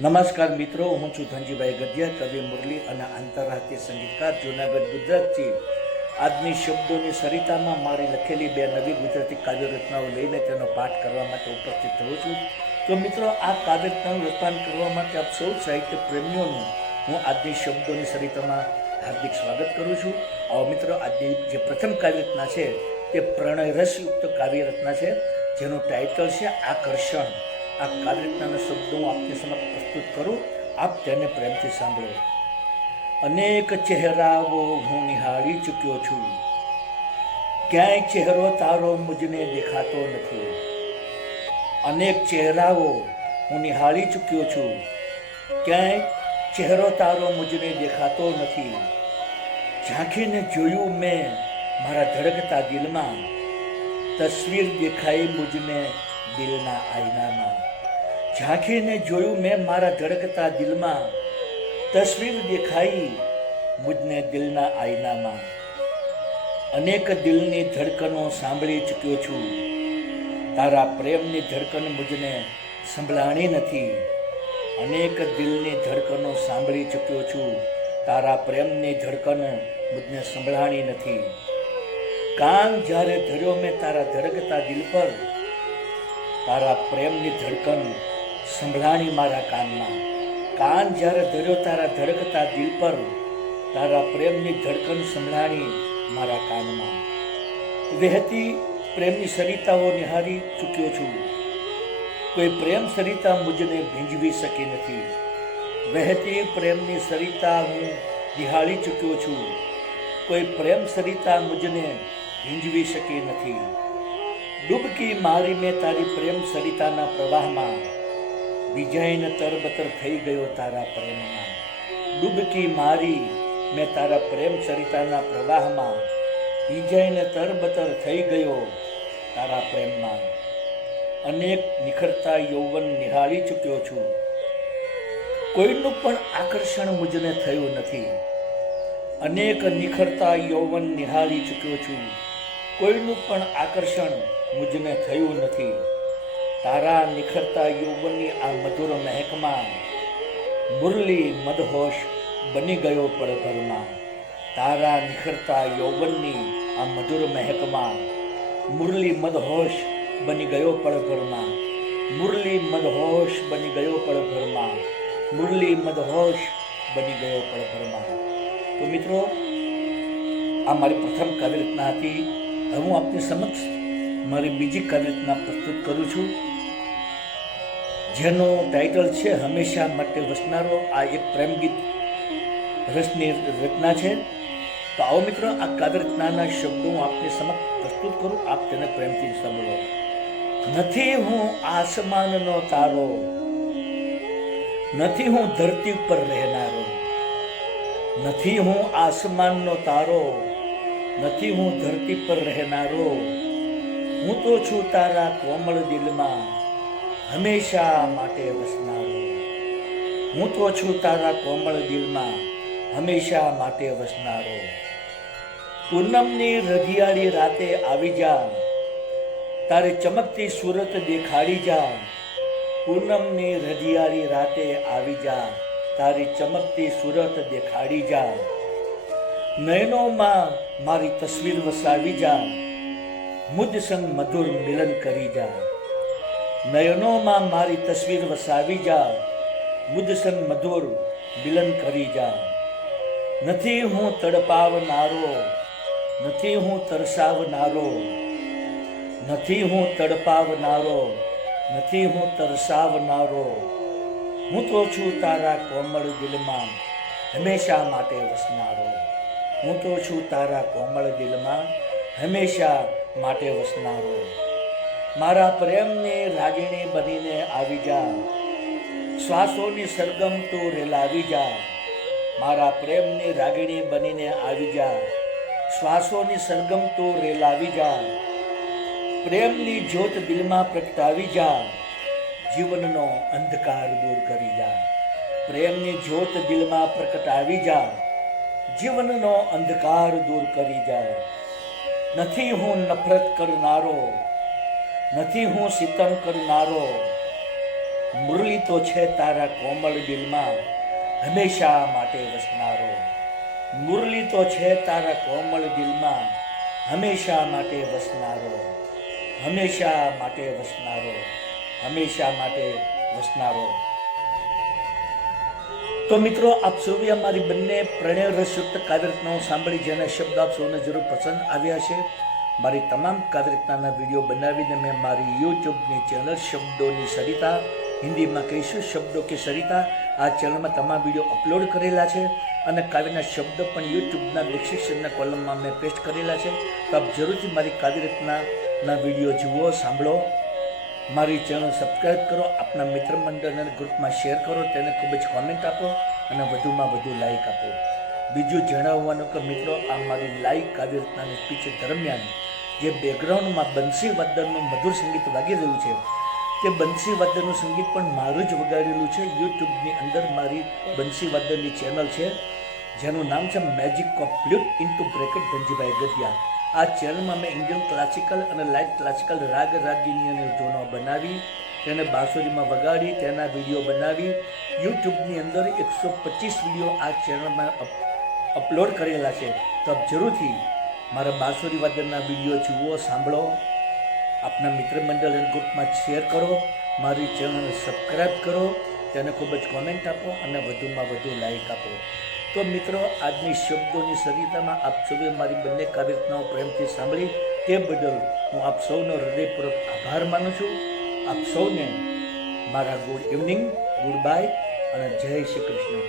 નમસ્કાર મિત્રો, હું છું ધનજીભાઈ ગઢિયા, કવિ મુરલી અને આંતરરાષ્ટ્રીય સંગીતકાર, જૂનાગઢ ગુજરાતથી. આજની શબ્દોની સરિતામાં મારી લખેલી બે નવી ગુજરાતી કાવ્ય રચનાઓ લઈને તેનો પાઠ કરવા માટે ઉપસ્થિત થયો છું. તો મિત્રો, આ કાવ્ય રચનાનું રચનાન કરવા માટે આપ સૌ સાહિત્ય પ્રેમીઓનું હું આજની શબ્દોની સરિતામાં હાર્દિક સ્વાગત કરું છું. આવો મિત્રો, આજની જે પ્રથમ કાવ્ય રચના છે, તે પ્રણય રસયુક્ત કાવ્ય રચના છે, જેનું ટાઇટલ છે આકર્ષણ. આ કાવ્ય રચનાના શબ્દો હું આપની સમક્ષ પ્રસ્તુત કરું. આપ તેને પ્રેમથી સાંભળો. અનેક ચહેરાઓ હું નિહાળી ચૂક્યો છું. ક્યાંય ચહેરો તારો મુજને દેખાતો નથી. અનેક ચહેરાઓ હું નિહાળી ચૂક્યો છું. ક્યાંય ચહેરો તારો મુજને દેખાતો નથી. ઝાંખીને જોયું મેં મારા ધડકતા દિલમાં. તસવીર દેખાઈ મુજને દિલના આઈનામાં ઝાંખીને જોયું મેં મારા ધડકતા દિલમાં. તસવીર દેખાઈ મુજને દિલના આઈનામાં અનેક દિલની ધડકનો સાંભળી ચૂક્યો છું. તારા પ્રેમની ધડકન મુજને સંભળાણી નથી. અનેક દિલની ધડકનો સાંભળી ચૂક્યો છું. તારા પ્રેમની ધડકન મુજને સંભળાણી નથી. કાન જ્યારે ધર્યો મેં તારા ધડકતા દિલ પર. તારા પ્રેમની ધડકન સંભળાણી મારા કાનમાં. કાન જ્યારે ધર્યો તારા ધડકતા દિલ પર. તારા પ્રેમની ધડકન સંભળાણી મારા કાનમાં. વહેતી પ્રેમની સરિતાઓ નિહાળી ચૂક્યો છું. કોઈ પ્રેમ સરિતા મુજને ભીંજવી શકી નથી. વહેતી પ્રેમની સરિતા હું નિહાળી ચૂક્યો છું. કોઈ પ્રેમ સરિતા મુજને ભીંજવી શકી નથી. ડૂબકી મારી મેં તારી પ્રેમ સરિતાના પ્રવાહમાં. વિજયને તરબતર થઈ ગયો તારા પ્રેમમાં. ડૂબકી મારી મેં તારા પ્રેમ ચરિતાના પ્રવાહમાં. વિજયને તરબતર થઈ ગયો તારા પ્રેમમાં. અનેક નિખરતા યૌવન નિહાળી ચૂક્યો છું. કોઈનું પણ આકર્ષણ મુજને થયું નથી. અનેક નિખરતા યૌવન નિહાળી ચૂક્યો છું. કોઈનું પણ આકર્ષણ મુજને થયું નથી. તારા નિખરતા યુવનની આ મધુર મહેકમાં મુરલી મદહોશ બની ગયો પળભરમાં તારા નિખરતા યૌવનની આ મધુર મહેકમાં મુરલી મદહોશ બની ગયો પળભરમાં મુરલી મદહોશ બની ગયો પળભરમાં મુરલી મદહોશ બની ગયો પળભરમાં તો મિત્રો, આ મારી પ્રથમ કાવ્ય રચના હતી હું આપની સમક્ષ મારી બીજી કાવ્ય રચના પ્રસ્તુત કરું છું. જેનો ટાઇટલ છે હંમેશા માટે વસનારો. આ એક પ્રેમ ગીત રસની રચના છે. તો આવો મિત્રો, આ કાવ્ય રચનાના શબ્દો હું આપની સમક્ષ પ્રસ્તુત કરું. આપ તેને પ્રેમથી સાંભળો. નથી હું આસમાનનો તારો, નથી હું ધરતી ઉપર રહેનારો, નથી હું આસમાનનો તારો, નથી હું ધરતી પર રહેનારો, હું તો છું તારા કોમળ દિલમાં હંમેશા માટે વસનારો. હું તો છું તારા કોમળ દિલમાં, હંમેશા માટે વસનારો. પૂનમની રઘિયાળી રાતે આવી જા. તારે ચમકતી સુરત દેખાડી જા. પૂનમની રઘિયાળી રાતે આવી જા. તારી ચમકતી સુરત દેખાડી જા. નયનોમાં મારી તસવીર વસાવી જા. મુજ સંગ મધુર મિલન કરી જા. નયનોમાં મારી તસવીર વસાવી જા મુજ મધુર મિલન કરી જા નથી હું તડપાવનારો નથી હું તરસાવનારો નથી હું તડપાવનારો નથી હું તરસાવનારો હું તો છું તારા કોમળ દિલમાં, હંમેશા માટે વસનારો। હું તો છું તારા કોમળ દિલમાં, હંમેશા માટે વસનારો। મારા પ્રેમની રાગીણી બનીને આવી જા. શ્વાસોની સરગમ તું રેલાવી જા. મારા પ્રેમની રાગીણી બનીને આવી જા. શ્વાસોની સરગમ તું રેલાવી જા. પ્રેમની જ્યોત દિલમાં પ્રગટાવી જા. જીવનનો અંધકાર દૂર કરી જા. પ્રેમની જ્યોત દિલમાં પ્રગટાવી જા. જીવનનો અંધકાર દૂર કરી જા. નથી હું નફરત કરનારો. નથી હું સિતમ કરનારો. મુરલી તો છે તારા કોમળ દિલમાં, હંમેશા માટે વસનારો. મુરલી તો છે તારા કોમળ દિલમાં, હંમેશા માટે વસનારો. હંમેશા માટે વસનારો, હંમેશા માટે વસનારો. તો મિત્રો, આપ સૌએ અમારી બંને પ્રણય રસયુક્ત કાવ્યરચનાઓ સાંભળી જેના શબ્દ આપ સૌને જરૂર પસંદ આવ્યા છે. મારી તમામ કાવ્યરચનાના વીડિયો બનાવીને મેં મારી યુટ્યુબની ચેનલ શબ્દોની સરિતા, હિન્દીમાં કહીશું શબ્દો કે સરિતા, આ ચેનલમાં તમામ વીડિયો અપલોડ કરેલા છે અને કાવ્યના શબ્દ પણ યુટ્યુબના ડિસ્ક્રિપ્શનના કોલમમાં મેં પેસ્ટ કરેલા છે. તો આપ જરૂરથી મારી કાવ્યરચનાના વીડિયો જુઓ, સાંભળો. મારી ચેનલ સબસ્ક્રાઈબ કરો, આપના મિત્ર મંડળ અને ગ્રુપમાં શેર કરો, તેને ખૂબ જ કોમેન્ટ આપો અને વધુમાં વધુ લાઈક આપો. બીજું જણાવવાનું કે મિત્રો, આ મારી લાઈક કાવ્યરચનાની સ્પીચ દરમિયાન જે બેકગ્રાઉન્ડમાં બંસી વાદનનું મધુર સંગીત વાગી રહ્યું છે, તે બંસી વાદનનું સંગીત પણ મારું જ વગાડેલું છે. યુટ્યુબની અંદર મારી બંસી વાદનની ચેનલ છે, જેનું નામ છે magic of flute into bracket Dhanjibhai Gadiya આ ચેનલમાં મેં ઇન્ડિયન ક્લાસિકલ અને લાઇટ ક્લાસિકલ રાગ રાગિનીઓને જોનો બનાવી, તેને બાંસુરીમાં વગાડી, તેના વીડિયો બનાવી. યુટ્યુબની અંદર એકસો પચીસ વીડિયો આ ચેનલમાં અપ- અપલોડ કરેલા છે. તો જરૂરથી મારા બાંસુરી વાદનના વીડિયો જુઓ, સાંભળો. આપના મિત્ર મંડળ ગ્રુપમાં શેર કરો, મારી ચેનલને સબસ્ક્રાઈબ કરો, તેને ખૂબ જ કોમેન્ટ આપો અને વધુમાં વધુ લાઈક આપો. તો મિત્રો, આજની શબ્દોની સરિતામાં આપ સૌએ મારી બંને કાવ્યરચનાઓ પ્રેમથી સાંભળી. તે બદલ હું આપ સૌનો હૃદયપૂર્વક આભાર માનું છું. આપ સૌને મારા ગુડ ઇવનિંગ ગુડ બાય અને જય શ્રી કૃષ્ણ.